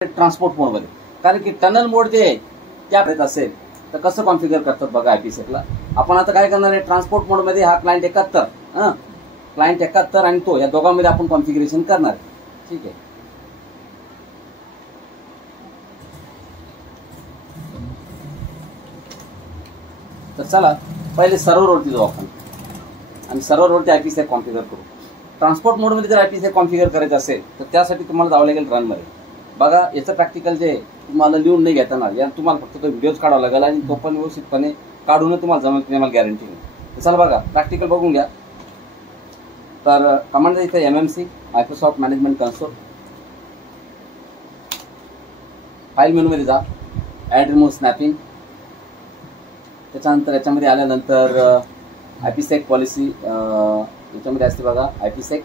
Transport मोडमध्ये, कारण की टनल मोड जे आहे त्या असेल तर कसं कॉन्फिगर करतात बघा आयपीसेकला. आपण आता काय करणार आहे, ट्रान्सपोर्ट मोडमध्ये हा क्लायंट 71 आणि तो या दोघांमध्ये आपण कॉन्फिगरेशन करणार आहे. ठीक आहे. तर चला पहिले सर्व्हरवरती जाऊ आपण आणि सर्व्हरवरती आयपीसेक कॉन्फिगर करू. ट्रान्सपोर्ट मोडमध्ये जर आयपीसेक कॉन्फिगर करायचं असेल तर त्यासाठी तुम्हाला जावं लागेल रनमध्ये. बघा याचं प्रॅक्टिकल जे तुम्हाला लिहून नाही घेता येणार, या तुम्हाला फक्त तो व्हिडिओज काढावा लागेल आणि तो पण व्यवस्थितपणे काढून तुम्हाला जमेल की मला गॅरंटी नाही. चला बघा प्रॅक्टिकल बघून घ्या. तर कमांड इथे MMC Microsoft management console, file मेनूमध्ये जा, ॲड रिमूव्ह स्नॅपिंग. त्याच्यानंतर याच्यामध्ये आल्यानंतर आयपीसेक पॉलिसी याच्यामध्ये असते बघा, आयपीसेक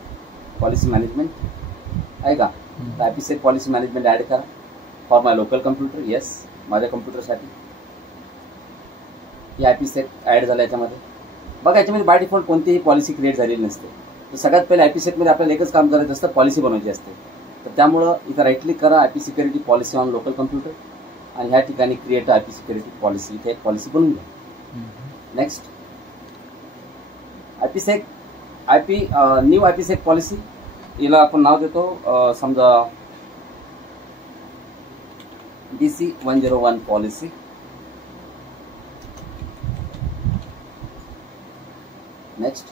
पॉलिसी मॅनेजमेंट आहे का. तर आयपीसेक पॉलिसी मॅनेजमेंट ॲड करा for my local computer. Yes, माझ्या कम्प्युटरसाठी ही आयपीसेक ॲड झालं. याच्यामध्ये बघा याच्यामध्ये बाय डिफॉल्ट कोणतीही पॉलिसी क्रिएट झालेली नसते. तर सगळ्यात पहिले आयपीसेकमध्ये आपल्याला एकच काम करायचं असतं, पॉलिसी बनवायची असते. तर त्यामुळं इथं राईट क्लिक करा, IP security policy on local computer, आणि ह्या ठिकाणी क्रिएट आयपी सिक्युरिटी पॉलिसी, इथे एक पॉलिसी बनवून घ्या. नेक्स्ट आयपीसेक न्यू आयपीसेक पॉलिसी, याला आपण नाव देतो समजा DC-101 policy. Next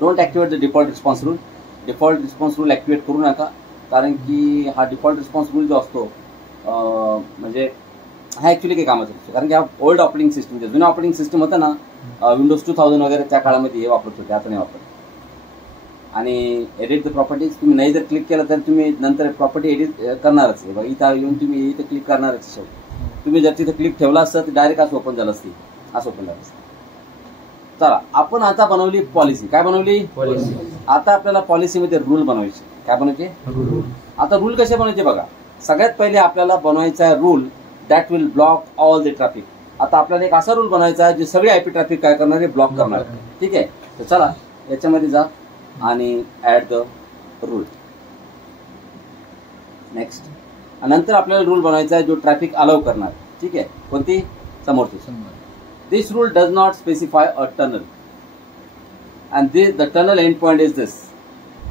don't activate the default response rule. Default response rule activate करू नका, कारण की हा डिफॉल्ट रिस्पॉन्स रूल जो असतो म्हणजे हा ऍक्च्युली काही कामाचा असतो, कारण की हा ओल्ड ऑपरेटिंग सिस्टम, जे जुनं ऑपरेटिंग सिस्टम होतं ना, विंडोज 2000 वगैरे त्या काळामध्ये हे वापरत होते, आता नाही वापरत. आणि एडिट द प्रॉपर्टीज तुम्ही नाही जर क्लिक केलं तर तुम्ही नंतर प्रॉपर्टी एडिट करणारच आहे. इथं येऊन तुम्ही इथे क्लिक करणारच. तुम्ही जर तिथे क्लिक ठेवला असतं तर डायरेक्ट असं ओपन झालं असती, असं ओपन झालं असतं. चला आपण आता बनवली पॉलिसी. काय बनवली? पॉलिसी. आता आपल्याला पॉलिसीमध्ये रूल बनवायचे. काय बनवायचे? रूल. आता रूल कसे बनवायचे बघा. सगळ्यात पहिले आपल्याला बनवायचा आहे rule that will block all the traffic. आता आपल्याला एक असा रूल बनवायचा आहे जे सगळे आयपी ट्रॅफिक काय करणार आहे, ब्लॉक करणार. ठीक आहे. तर चला याच्यामध्ये जा आणि ऍड द रूल. नेक्स्ट नंतर आपल्याला रूल बनवायचा आहे जो ट्रॅफिक अलाउ करणार. ठीक आहे. कोणती? समोरची. This rule does not specify a tunnel and the tunnel end point is this.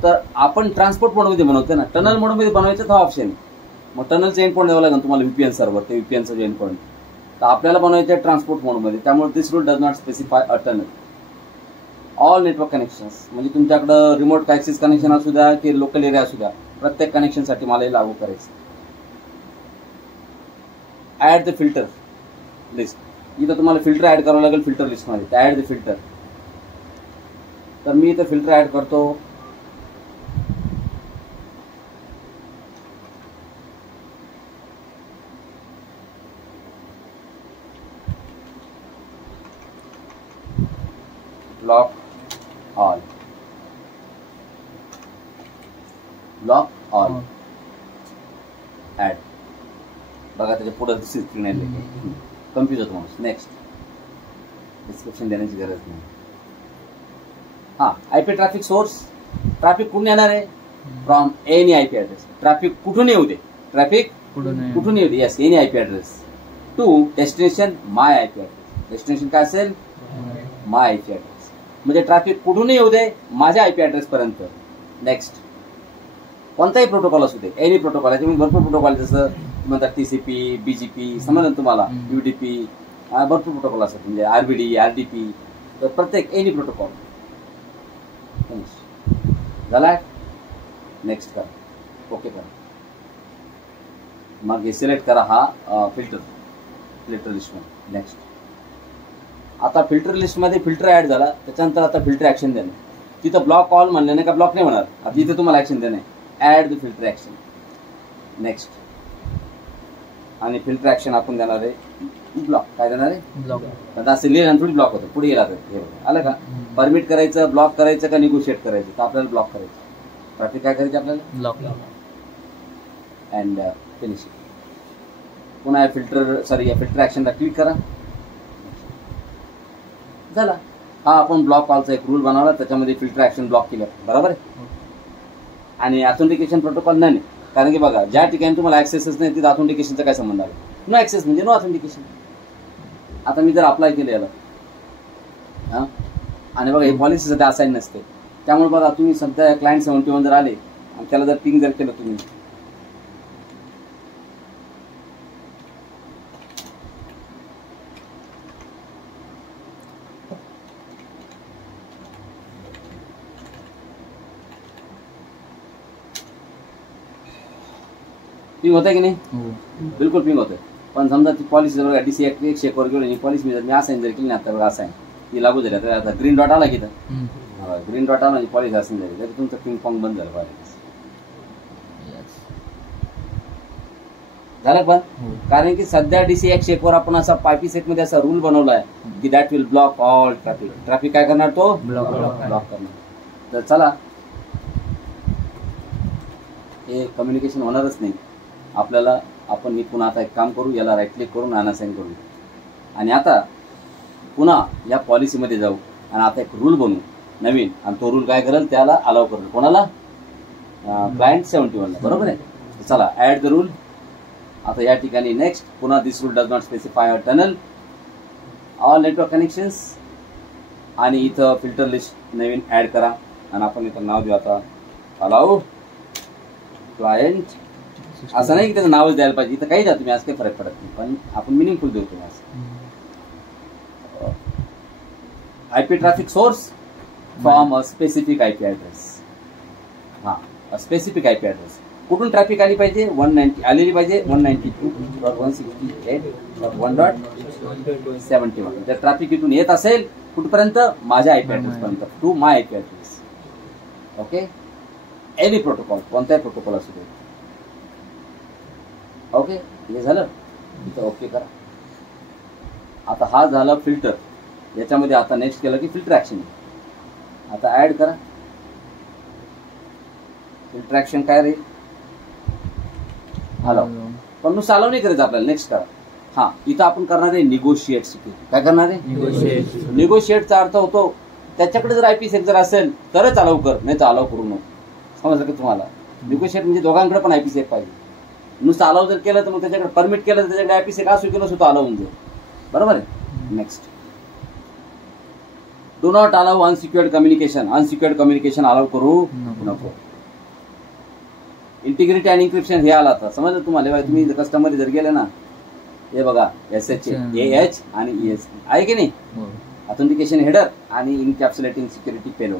तर आपण ट्रान्सपोर्ट मोडमध्ये बनवतो ना, टनल मोडमध्ये बनवायचं हा ऑप्शन. मग टनलचं एंड पॉइंट द्यावं लागेल तुम्हाला, व्हीपीएन सर्व्हर, ते व्हीपीएनचं एंड पॉइंट. तर आपल्याला बनवायचं आहे ट्रान्सपोर्ट मोडमध्ये, त्यामुळे this rule does not specify a tunnel. All network connections, म्हणजे तुमच्याकडं रिमोट ऍक्सेस कनेक्शन असू द्या की लोकल एरिया असू द्या, प्रत्येक कनेक्शनसाठी मला हे लागू करायचं. Add the filter list. इथं तुम्हाला फिल्टर ऍड करावं लागेल फिल्टर लिस्टमध्ये. Add the filter. तर मी इथं फिल्टर ऍड करतो. Block all. Block all add. बघा त्याच्या पुढे दुसरी स्क्रीन आहे, कन्फ्युज होतो माणूस. नेक्स्ट डिस्क्रिप्शन देण्याची गरज नाही. हा आयपी ट्रॅफिक सोर्स. ट्रॅफिक कुठून येणार आहे? From any IP address. Traffic कुठून येऊ दे, ट्रॅफिक कुठून येऊ दे. Yes, any IP address to destination my IP address. Destination काय असेल? My IP address. म्हणजे ट्रॅफिक कुठूनही येऊ दे माझ्या आयपी ऍड्रेस पर्यंत. नेक्स्ट कोणताही प्रोटोकॉल असू दे, एनी प्रोटोकॉल. याच्यामध्ये भरपूर प्रोटोकॉल, जसं म्हणतात टीसीपी, बीजीपी, समजलं तुम्हाला, यूडीपी, भरपूर प्रोटोकॉल असतात, म्हणजे आरबीडी, आरडीपी. तर प्रत्येक एनी प्रोटोकॉल झाला. नेक्स्ट करा, ओके करा. मग हे सिलेक्ट करा हा फिल्टर लिस्टमध्ये. नेक्स्ट आता फिल्टर लिस्टमध्ये फिल्टर ऍड झाला. त्याच्यानंतर आता फिल्टर ऍक्शन देणे. तिथं ब्लॉक ऑल म्हणलं नाही का, ब्लॉक नाही होणार. आता इथे तुम्हाला ऍक्शन देणे. Add the filter action. Next आणि फिल्टर ऍक्शन आपण देणार आहे ब्लॉक. काय देणार आहे? ब्लॉक. आता असं लिहिलं थोडी ब्लॉक होतं, पुढे गेला तर आलं का. परमिट करायचं, ब्लॉक करायचं का निगोशिएट करायचं. तर आपल्याला ब्लॉक करायचं. ट्रॅफिक काय करायचं आपल्याला? ब्लॉक. And finish. पुन्हा या फिल्टर ऍक्शनला क्लिक करा. झाला. हा आपण ब्लॉक कॉलचा एक रूल बनवला, त्याच्यामध्ये फिल्टर ऍक्शन ब्लॉक केलं. बरोबर आहे. आणि ऑथेंटिकेशन प्रोटोकॉल नाही, कारण की बघा, ज्या ठिकाणी तुम्हाला ऍक्सेसच नाही तिथे ऑथेंटिकेशनचा काय संबंध आहे? नो ऍक्सेस म्हणजे नो ऑथेंटिकेशन. आता मी जर अप्लाय केलं याला, हा, आणि बघा ही पॉलिसी सध्या असाईन नसते, त्यामुळे बघा तुम्ही सध्या क्लायंट 71 जर आले आणि त्याला जर पिंग जर केलं तुम्ही, पिंग होतं की नाही? बिलकुल पिंग होतं. पण समजा ती पॉलिसी जर DC 101 वर गेली, पॉलिसी जर मी असाईन जर केली ना, आता बघा असाईन ती लागू झाली, तर आता ग्रीन डॉट आला की ग्रीन डॉट आला म्हणजे पॉलिसी असाईन झाली, तरी तुमचं पिंग पॉंग बंद झालं पाहिजे. झालं पण, कारण की सध्या DC 101 वर आपण असा IPsec मध्ये असा रूल बनवला आहे की that will block all traffic. Traffic काय करणार? तो ब्लॉक करणार. तर चला, हे कम्युनिकेशन होणारच नाही आपल्याला. आपण मी पुन्हा आता एक काम करू, याला राईट क्लिक करून अनअसाइन करू आणि आता पुन्हा या पॉलिसीमध्ये जाऊ आणि आता एक रूल बनवू नवीन, आणि तो रूल काय करेल? त्याला अलाव करेल. कोणाला? क्लायंट 71 ला. बरोबर आहे. चला, ऍड द रूल. आता या ठिकाणी नेक्स्ट, पुन्हा this rule does not specify a tunnel all network connections, आणि इथं फिल्टर लिस्ट नवीन ऍड करा आणि आपण इथं नाव देऊ आता अलाव क्लायंट. असं नाही की त्याचं नावच द्यायला पाहिजे, इथं काही द्या तुम्ही, आज काही फरक पडत नाही, पण आपण मिनिंगफुल देऊ तुम्ही. IP traffic source from a specific IP address. हा, स्पेसिफिक IP ॲड्रेस. कुठून ट्रॅफिक आली पाहिजे? 190 आलेली पाहिजे. 192.168.1.71. जर ट्रॅफिक इथून येत असेल कुठपर्यंत? माझ्या IP ॲड्रेस पर्यंत, to my IP address. Okay, any protocol, कोणताही प्रोटोकॉल असू दे. ओके, हे झालं. इथं ओके करा. आता हा झाला फिल्टर. याच्यामध्ये आता नेक्स्ट केलं की फिल्टर ऍक्शन. आता ऍड करा. फिल्टर ऍक्शन काय राहील? अलाव. पण नुसतं अलाव नाही करायचं आपल्याला, नेक्स्ट करा. हा, इथं आपण करणार आहे निगोशिएट. काय करणार आहे? निगोशिएटचा अर्थ होतो त्याच्याकडे जर IPsec जर असेल तरच अलाव कर, नाही तर अलाव करू नको. समजलं का तुम्हाला? निगोशिएट म्हणजे दोघांकडे पण IPsec पाहिजे. नुसतं अलाव जर केलं तर मग त्याच्याकडे परमिट केलं तर त्याच्याकडे IPsec असू केलं सुद्धा अलाव होऊन जाईल. बरोबर आहे. Next, do not allow unsecured communication. Unsecured communication allow करू नको. इंटिग्रिटी आणि इन्क्रिप्शन हे आला आता, समजलं तुम्हाला? तुम्ही कस्टमर जर गेले ना, हे बघा SH, AH आणि ES आहे की नाही? ऑथेंटिकेशन हेडर आणि इनकॅप्सुलेटिंग सिक्युरिटी पेलोड.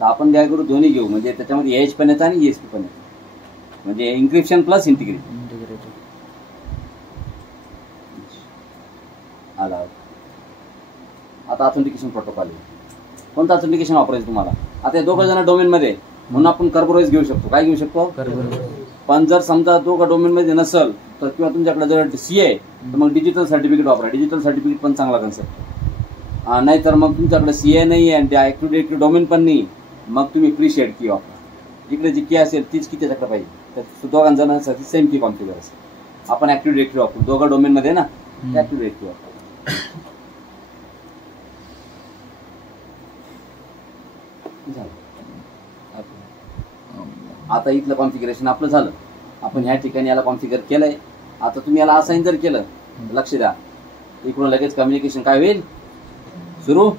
तर आपण काय करू? दोन्ही घेऊ, म्हणजे त्याच्यामध्ये AH पण येतं आणि ESP पण येतं, म्हणजे इन्क्रिप्शन प्लस इंटिग्रिटी. अलाव. आता ऑथेंटिकेशन प्रोटोकॉल आहे. कोणतं ऑथेंटिकेशन वापरायचं तुम्हाला? आता या दोघं जण डोमेन मध्ये, म्हणून आपण कर्बोराईज घेऊ शकतो. काय घेऊ शकतो? पण जर समजा दोघं डोमेन मध्ये नसेल तर, किंवा तुमच्याकडे जर CA आहे तर मग डिजिटल सर्टिफिकेट वापरा. डिजिटल सर्टिफिकेट पण चांगला कन्सेप्ट. नाही तर मग तुमच्याकडे CA नाही आहे आणि ऍक्टिव्ह डिरेक्टरी डोमेन पण नाही, मग तुम्ही प्रीशेड की वापरा. जिकडे जी की असेल तीच की त्याच्याकडे पाहिजे. तर दोघांजणांसाठी सेम की कॉन्फिगर असेल. आपण ऍक्टिव्ह डिरेक्टरी वापरू. दोघं डोमेन मध्ये ना, ऍक्टिव्ह डिरेक्टरी वापरू. आता इथलं कॉन्फिगरेशन आपलं झालं. आपण ह्या ठिकाणी याला कॉन्फिगर केलंय. आता तुम्ही याला असाइन जर केलं, लक्ष द्या, इकडून लगेच कम्युनिकेशन काय होईल? सुरू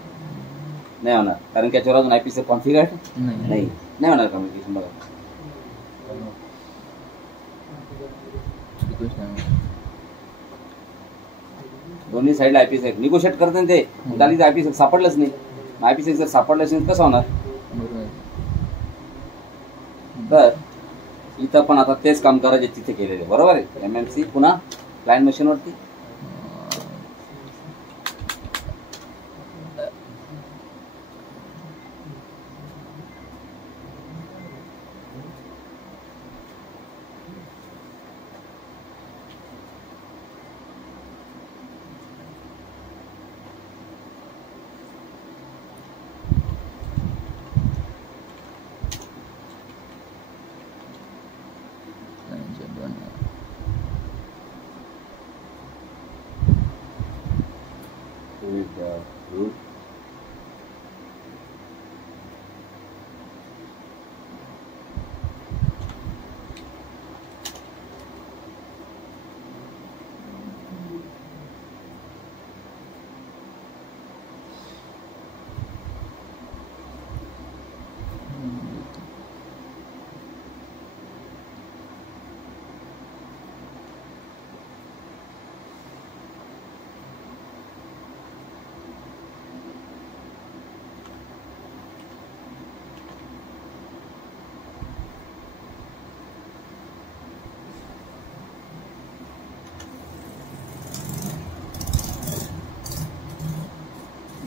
नाही होणार, कारण की याच्यावर अजून IPsec कॉन्फिगर नाही होणार कम्युनिकेशन. बघा, दोन्ही साईडला IPsec निगोशिएट करते ते. झाली तर IPsec सापडलंच नाही. IPsec जर सापडलं असेल कसं होणार? तर इथं पण आता तेच काम करायचे तिथे केलेले. बरोबर आहे. MMC पुन्हा क्लायंट मशीनवरती.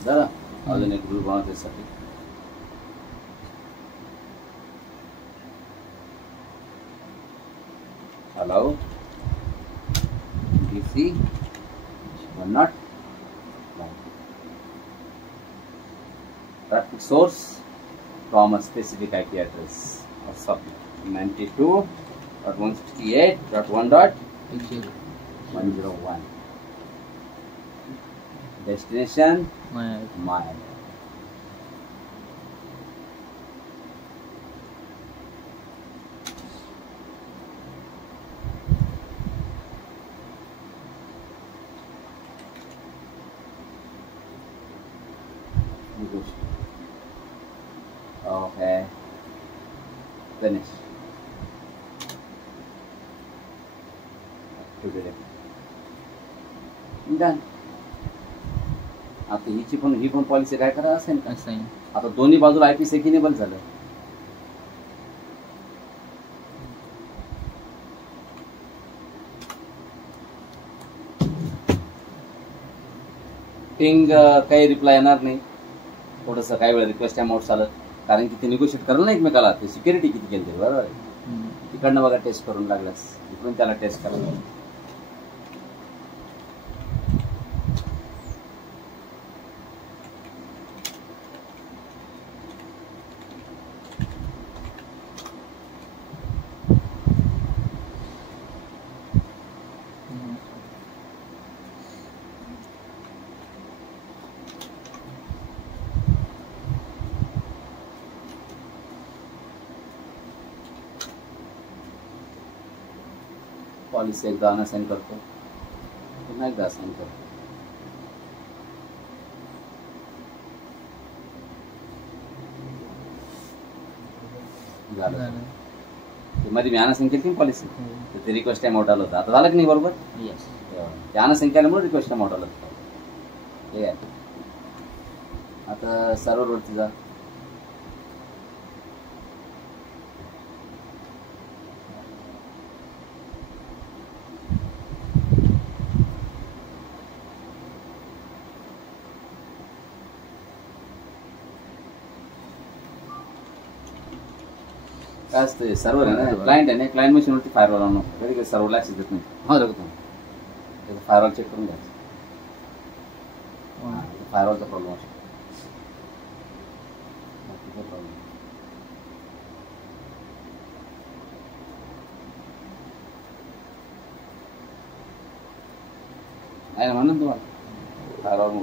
झालं. अजून एक रूल बनवा त्यासाठी. allow DC but not traffic source from a specific IP address or subnet 92.168.1.101 destination my okay finish done. आता ही पण पॉलिसी काय करा असेल का. आता दोन्ही बाजूला आयपी सेकिनेबल झालं. पिंग काही रिप्लाय येणार नाही. थोडंसं काही वेळ रिक्वेस्ट अमाऊंट चालत, कारण की ते निगोशिएट करायला नाही एकमेकाला. ते सिक्युरिटी किती केली तरी बरोबर आहे. तिकडनं बघा टेस्ट करून लागलास इकडून त्याला टेस्ट करायला. पॉलिसी एकदा अनअसाइन करतो, पुन्हा एकदा असाइन करतो. झालं. मध्ये मी अनअसाइन केली पॉलिसी, तर ते रिक्वेस्ट अमाऊंट आलं होतं. आता झालं की नाही बरोबर. ते अनअसाइन केल्यामुळे रिक्वेस्ट अमाऊंट आलं होतं. ठीक आहे. आता सर्व्हरवरती जा. काय असतं सर्व्हर आहे ना, क्लायंट आहे ना, क्लायंट मशीनवरती फायरवॉल आणू. कधी कधी सर्व्हरला ॲक्सेस देत नाही. हा बघतो फायरवॉल चेक करून घ्यायचं. फायरवॉलचा प्रॉब्लेम असतो. प्रॉब्लेम आहे ना म्हणून तुम्हाला फायरवॉल